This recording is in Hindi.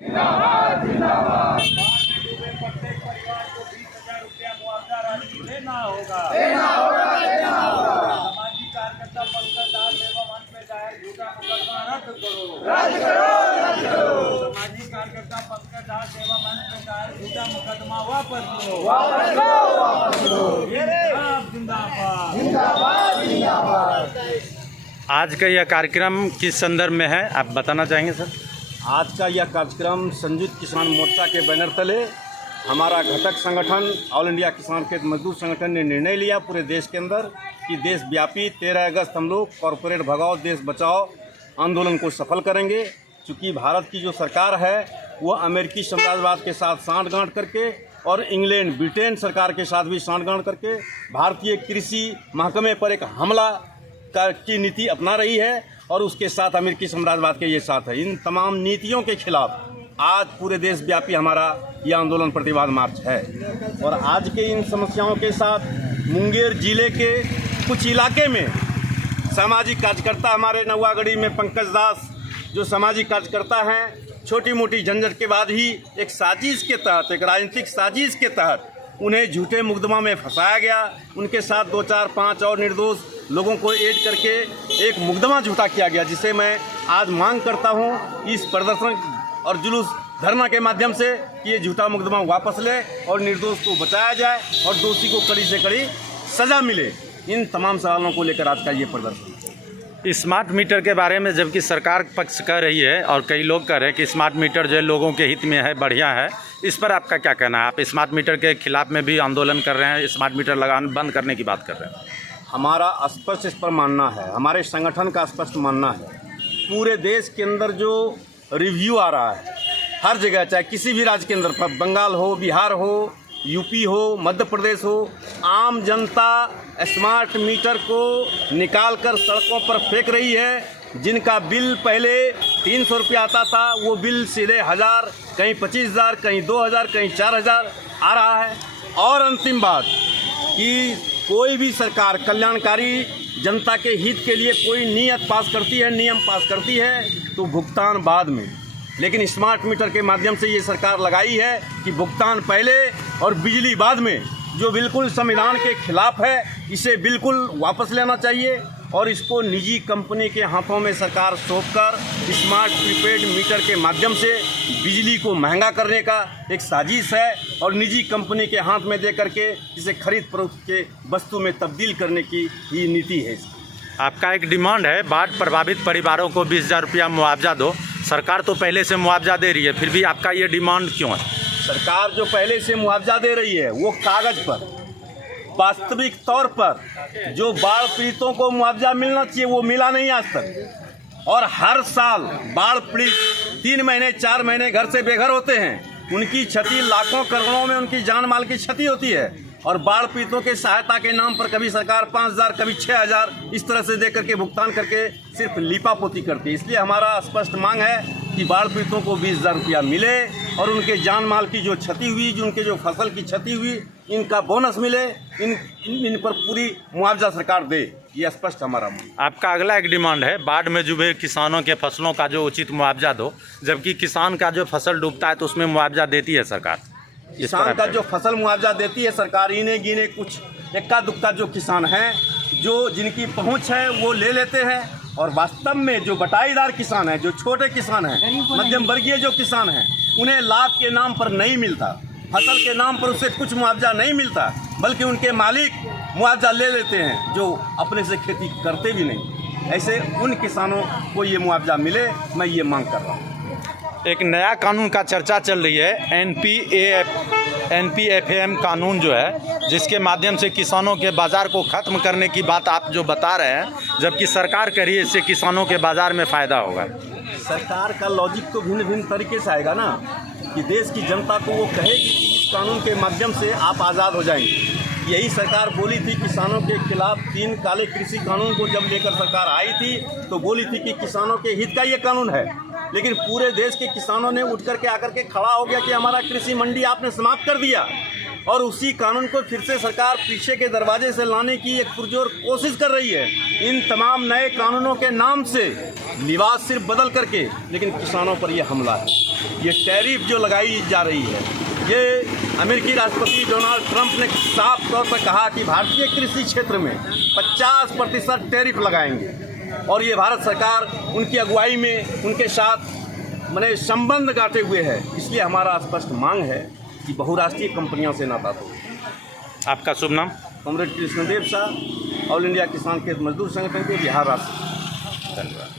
जिंदाबाद जिंदाबाद। बाढ़ में डूबे प्रत्येक परिवार को 20,000 रुपया मुआवजा राशि देना होगा। सामाजिक कार्यकर्ता पंकज दास एवं अंत में दायर झूठा मुकदमा रद्द करो। सामाजिक कार्यकर्ता पंकज दास एवं अंत में दायर झूठा मुकदमा वापस लो। जिंदाबाद जिंदाबाद जिंदाबाद। आज का यह कार्यक्रम किस संदर्भ में है, आप बताना चाहेंगे सर? आज का यह कार्यक्रम संयुक्त किसान मोर्चा के बैनर तले हमारा घटक संगठन ऑल इंडिया किसान खेत मजदूर संगठन ने निर्णय लिया पूरे देश के अंदर कि देशव्यापी 13 अगस्त हम लोग कॉरपोरेट भगाओ देश बचाओ आंदोलन को सफल करेंगे। चूँकि भारत की जो सरकार है वो अमेरिकी साम्राज्यवाद के साथ सांठगांठ करके और इंग्लैंड ब्रिटेन सरकार के साथ भी सांठगांठ करके भारतीय कृषि महकमे पर एक हमला की नीति अपना रही है और उसके साथ अमेरिकी साम्राज्यवाद के ये साथ है। इन तमाम नीतियों के खिलाफ आज पूरे देश व्यापी हमारा ये आंदोलन प्रतिवाद मार्च है। और आज के इन समस्याओं के साथ मुंगेर जिले के कुछ इलाके में सामाजिक कार्यकर्ता हमारे नौवागढ़ी में पंकज दास जो सामाजिक कार्यकर्ता हैं, छोटी मोटी झंझट के बाद ही एक साजिश के तहत, एक राजनीतिक साजिश के तहत उन्हें झूठे मुकदमा में फंसाया गया। उनके साथ 2, 4, 5 और निर्दोष लोगों को ऐड करके एक मुकदमा झूठा किया गया, जिसे मैं आज मांग करता हूं इस प्रदर्शन और जुलूस धरना के माध्यम से कि ये झूठा मुकदमा वापस ले और निर्दोष को बचाया जाए और दोषी को कड़ी से कड़ी सजा मिले। इन तमाम सवालों को लेकर आज का ये प्रदर्शन। स्मार्ट मीटर के बारे में जबकि सरकार पक्ष कह रही है और कई लोग कह रहे हैं कि स्मार्ट मीटर जो है लोगों के हित में है, बढ़िया है, इस पर आपका क्या कहना है? आप स्मार्ट मीटर के खिलाफ में भी आंदोलन कर रहे हैं, स्मार्ट मीटर लगाना बंद करने की बात कर रहे हैं। हमारा स्पष्ट इस पर मानना है, हमारे संगठन का स्पष्ट मानना है, पूरे देश के अंदर जो रिव्यू आ रहा है हर जगह, चाहे किसी भी राज्य के अंदर, बंगाल हो, बिहार हो, यूपी हो, मध्य प्रदेश हो, आम जनता स्मार्ट मीटर को निकालकर सड़कों पर फेंक रही है। जिनका बिल पहले 300 रुपया आता था वो बिल सीधे 1000, कहीं 25,000, कहीं 2,000, कहीं 4,000 आ रहा है। और अंतिम बात कि कोई भी सरकार कल्याणकारी जनता के हित के लिए कोई नीयत पास करती है, नियम पास करती है तो भुगतान बाद में, लेकिन स्मार्ट मीटर के माध्यम से ये सरकार लगाई है कि भुगतान पहले और बिजली बाद में, जो बिल्कुल संविधान के खिलाफ है। इसे बिल्कुल वापस लेना चाहिए और इसको निजी कंपनी के हाथों में सरकार सौंपकर स्मार्ट प्रीपेड मीटर के माध्यम से बिजली को महंगा करने का एक साजिश है और निजी कंपनी के हाथ में दे करके इसे खरीद फरोख्त के वस्तु में तब्दील करने की ही नीति है। आपका एक डिमांड है बाढ़ प्रभावित परिवारों को 20,000 रुपया मुआवजा दो। सरकार तो पहले से मुआवजा दे रही है, फिर भी आपका ये डिमांड क्यों है? सरकार जो पहले से मुआवजा दे रही है वो कागज पर, वास्तविक तौर पर जो बाढ़ पीड़ितों को मुआवजा मिलना चाहिए वो मिला नहीं आज तक। और हर साल बाढ़ पीड़ित 3 महीने 4 महीने घर से बेघर होते हैं, उनकी क्षति लाखों करोड़ों में उनकी जान माल की क्षति होती है। और बाढ़ पीड़ितों के सहायता के नाम पर कभी सरकार 5,000, कभी 6,000 इस तरह से दे करके भुगतान करके सिर्फ लीपापोती करती है। इसलिए हमारा स्पष्ट मांग है कि बाढ़ पीड़ितों को 20,000 रुपया मिले और उनके जान माल की जो क्षति हुई, जो उनके जो फसल की क्षति हुई, इनका बोनस मिले, इन पर पूरी मुआवजा सरकार दे। ये स्पष्ट हमारा मांग। आपका अगला एक डिमांड है बाढ़ में डूबे किसानों के फसलों का जो उचित मुआवजा दो, जबकि किसान का जो फसल डूबता है तो उसमें मुआवजा देती है सरकार। किसान का जो फसल मुआवजा देती है सरकार, इन्हें गिने कुछ इक्का दुक्का जो किसान हैं जो जिनकी पहुंच है वो ले लेते हैं। और वास्तव में जो बटाईदार किसान हैं, जो छोटे किसान हैं, मध्यम वर्गीय जो किसान हैं, उन्हें लाभ के नाम पर नहीं मिलता, फसल के नाम पर उससे कुछ मुआवजा नहीं मिलता, बल्कि उनके मालिक मुआवजा ले लेते हैं जो अपने से खेती करते भी नहीं। ऐसे उन किसानों को ये मुआवजा मिले, मैं ये मांग कर रहा हूँ। एक नया कानून का चर्चा चल रही है, NPFAM कानून जो है, जिसके माध्यम से किसानों के बाज़ार को ख़त्म करने की बात आप जो बता रहे हैं, जबकि सरकार कह रही है इससे किसानों के बाज़ार में फ़ायदा होगा। सरकार का लॉजिक तो भिन्न भिन्न तरीके से आएगा ना, कि देश की जनता को वो कहेगी कि इस कानून के माध्यम से आप आज़ाद हो जाएंगे। यही सरकार बोली थी किसानों के खिलाफ 3 काले कृषि कानून को जब लेकर सरकार आई थी तो बोली थी कि किसानों के हित का ये कानून है। लेकिन पूरे देश के किसानों ने उठ करके आकर के खड़ा हो गया कि हमारा कृषि मंडी आपने समाप्त कर दिया। और उसी कानून को फिर से सरकार पीछे के दरवाजे से लाने की एक पुरजोर कोशिश कर रही है। इन तमाम नए कानूनों के नाम से लिबास सिर्फ बदल करके, लेकिन किसानों पर यह हमला है। ये टैरिफ जो लगाई जा रही है, ये अमेरिकी राष्ट्रपति डोनाल्ड ट्रंप ने साफ तौर पर कहा कि भारतीय कृषि क्षेत्र में 50% टैरिफ लगाएंगे, और ये भारत सरकार उनकी अगुवाई में उनके साथ मैंने संबंध गांठे हुए है। इसलिए हमारा स्पष्ट मांग है कि बहुराष्ट्रीय कंपनियों से नाता तोड़ो। आपका शुभ नाम? Comrade Krishnadev Shah, all India Kisan Khet मजदूर संगठन के बिहार राष्ट्र। धन्यवाद।